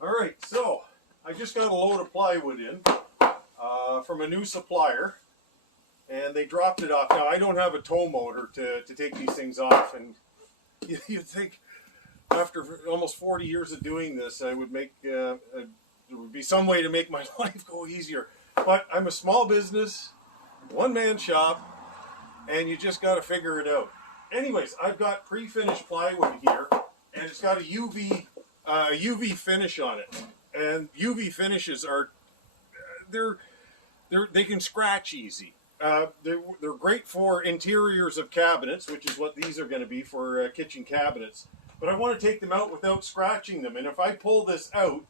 All right, so I just got a load of plywood in from a new supplier, and they dropped it off. Now, I don't have a tow motor to take these things off, and you'd think after almost 40 years of doing this, I would make there would be some way to make my life go easier. But I'm a small business, one-man shop, and you just got to figure it out. Anyways, I've got pre-finished plywood here, and it's got a UV finish on it. And UV finishes are they can scratch easy. They're great for interiors of cabinets, which is what these are going to be for kitchen cabinets. But I want to take them out without scratching them. And if I pull this out,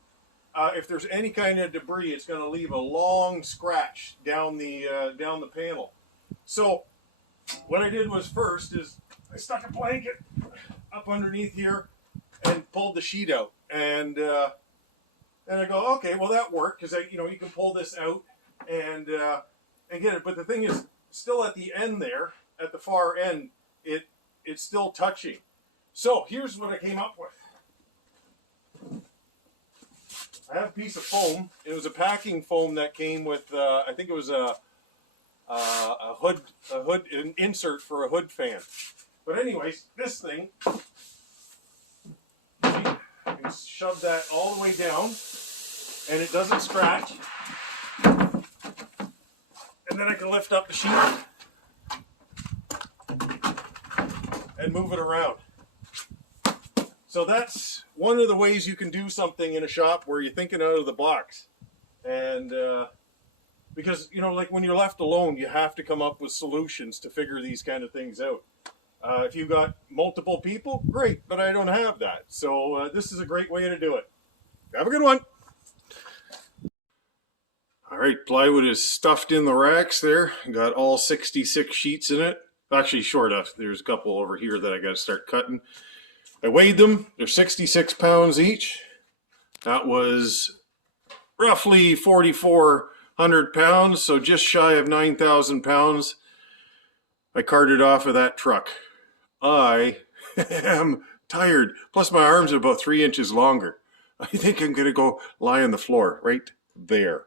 if there's any kind of debris, it's going to leave a long scratch down the panel. So what I did was first is I stuck a blanket up underneath here and pulled the sheet out. And I go, okay, well that worked, because you can pull this out and get it. But the thing is, still at the end there, at the far end, it's still touching. So here's what I came up with. I have a piece of foam. It was a packing foam that came with, I think it was a hood, an insert for a hood fan. But anyways, this thing, I can shove that all the way down, and it doesn't scratch. And then I can lift up the sheet and move it around. So that's one of the ways you can do something in a shop where you're thinking out of the box. And because, like when you're left alone, you have to come up with solutions to figure these kind of things out. If you've got multiple people, great, but I don't have that. So this is a great way to do it. Have a good one. All right, plywood is stuffed in the racks there. Got all 66 sheets in it. Actually, short of. There's a couple over here that I got to start cutting. I weighed them. They're 66 pounds each. That was roughly 4,400 pounds, so just shy of 9,000 pounds. I carted off of that truck. I am tired. Plus my arms are about 3 inches longer. I think I'm going to go lie on the floor right there.